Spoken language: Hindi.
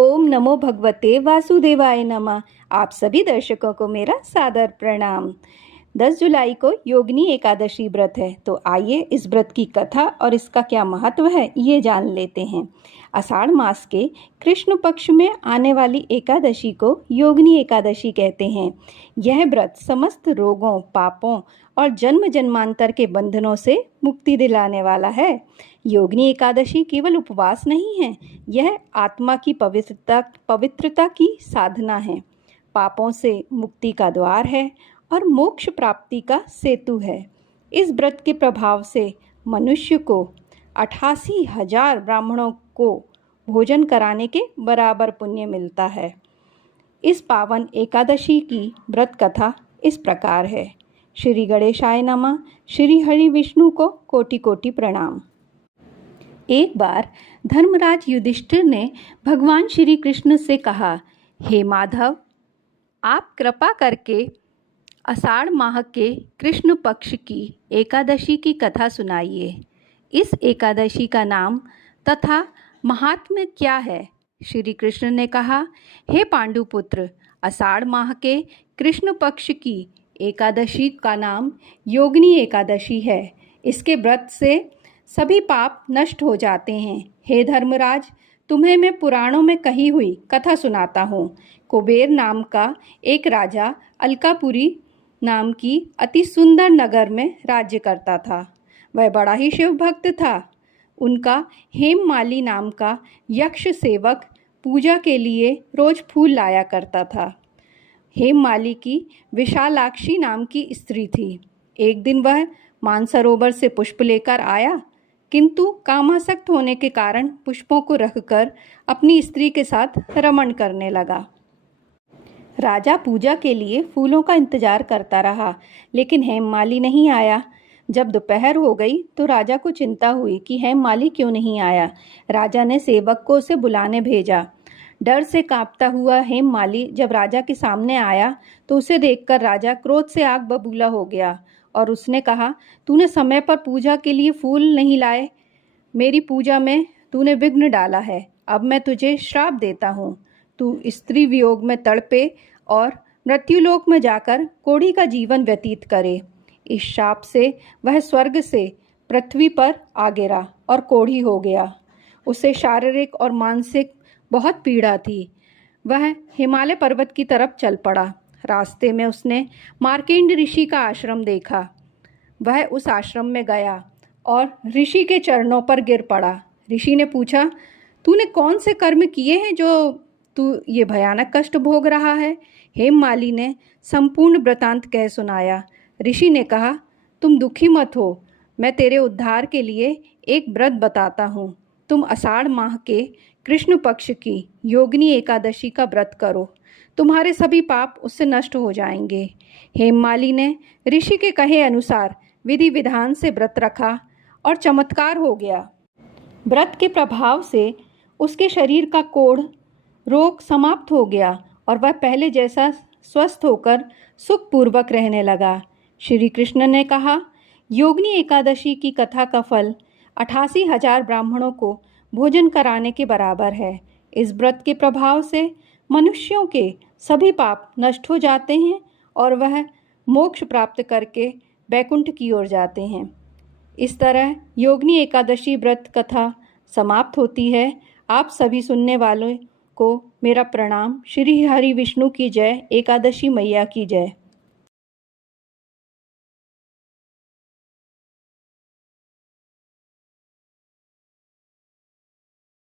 ओम नमो भगवते वासुदेवाय नमः। आप सभी दर्शकों को मेरा सादर प्रणाम। 10 जुलाई को योगिनी एकादशी व्रत है, तो आइए इस व्रत की कथा और इसका क्या महत्व है ये जान लेते हैं। आषाढ़ मास के कृष्ण पक्ष में आने वाली एकादशी को योगिनी एकादशी कहते हैं। यह व्रत समस्त रोगों, पापों और जन्म जन्मांतर के बंधनों से मुक्ति दिलाने वाला है। योगिनी एकादशी केवल उपवास नहीं है, यह आत्मा की पवित्रता की साधना है, पापों से मुक्ति का द्वार है और मोक्ष प्राप्ति का सेतु है। इस व्रत के प्रभाव से मनुष्य को 88,000 ब्राह्मणों को भोजन कराने के बराबर पुण्य मिलता है। इस पावन एकादशी की व्रत कथा इस प्रकार है। श्री गणेशाय नमः। श्री हरि विष्णु को कोटि कोटि प्रणाम। एक बार धर्मराज युधिष्ठिर ने भगवान श्री कृष्ण से कहा, हे माधव, आप कृपा करके आषाढ़ माह के कृष्ण पक्ष की एकादशी की कथा सुनाइए। इस एकादशी का नाम तथा महात्म्य क्या है? श्री कृष्ण ने कहा, हे पांडुपुत्र, आषाढ़ माह के कृष्ण पक्ष की एकादशी का नाम योगिनी एकादशी है। इसके व्रत से सभी पाप नष्ट हो जाते हैं। हे धर्मराज, तुम्हें मैं पुराणों में कही हुई कथा सुनाता हूँ। कुबेर नाम का एक राजा अलकापुरी नाम की अति सुंदर नगर में राज्य करता था। वह बड़ा ही शिव भक्त था। उनका हेममाली नाम का यक्ष सेवक पूजा के लिए रोज फूल लाया करता था। हेममाली की विशालाक्षी नाम की स्त्री थी। एक दिन वह मानसरोवर से पुष्प लेकर आया, किंतु कामासक्त होने के कारण पुष्पों को रखकर अपनी स्त्री के साथ रमण करने लगा। राजा पूजा के लिए फूलों का इंतजार करता रहा, लेकिन हेममाली नहीं आया। जब दोपहर हो गई तो राजा को चिंता हुई कि हेममाली क्यों नहीं आया। राजा ने सेवक को उसे बुलाने भेजा। डर से कांपता हुआ हेममाली जब राजा के सामने आया तो उसे देखकर राजा क्रोध से आग बबूला हो गया और उसने कहा, तूने समय पर पूजा के लिए फूल नहीं लाए, मेरी पूजा में तूने विघ्न डाला है। अब मैं तुझे श्राप देता हूँ। तू स्त्री वियोग में तड़पे और मृत्युलोक में जाकर कोढ़ी का जीवन व्यतीत करे। इस शाप से वह स्वर्ग से पृथ्वी पर आ गिरा और कोढ़ी हो गया। उसे शारीरिक और मानसिक बहुत पीड़ा थी। वह हिमालय पर्वत की तरफ चल पड़ा। रास्ते में उसने मार्केंड ऋषि का आश्रम देखा। वह उस आश्रम में गया और ऋषि के चरणों पर गिर पड़ा। ऋषि ने पूछा, तूने कौन से कर्म किए हैं जो तू ये भयानक कष्ट भोग रहा है? हेममाली ने संपूर्ण वृतांत कह सुनाया। ऋषि ने कहा, तुम दुखी मत हो, मैं तेरे उद्धार के लिए एक व्रत बताता हूँ। तुम आषाढ़ माह के कृष्ण पक्ष की योगिनी एकादशी का व्रत करो, तुम्हारे सभी पाप उससे नष्ट हो जाएंगे। हेममाली ने ऋषि के कहे अनुसार विधि विधान से व्रत रखा और चमत्कार हो गया। व्रत के प्रभाव से उसके शरीर का कोढ़ रोग समाप्त हो गया और वह पहले जैसा स्वस्थ होकर सुखपूर्वक रहने लगा। श्री कृष्ण ने कहा, योगिनी एकादशी की कथा का फल 88,000 ब्राह्मणों को भोजन कराने के बराबर है। इस व्रत के प्रभाव से मनुष्यों के सभी पाप नष्ट हो जाते हैं और वह मोक्ष प्राप्त करके वैकुंठ की ओर जाते हैं। इस तरह योगिनी एकादशी व्रत कथा समाप्त होती है। आप सभी सुनने वालों को मेरा प्रणाम। श्री हरि विष्णु की जय। एकादशी मैया की जय।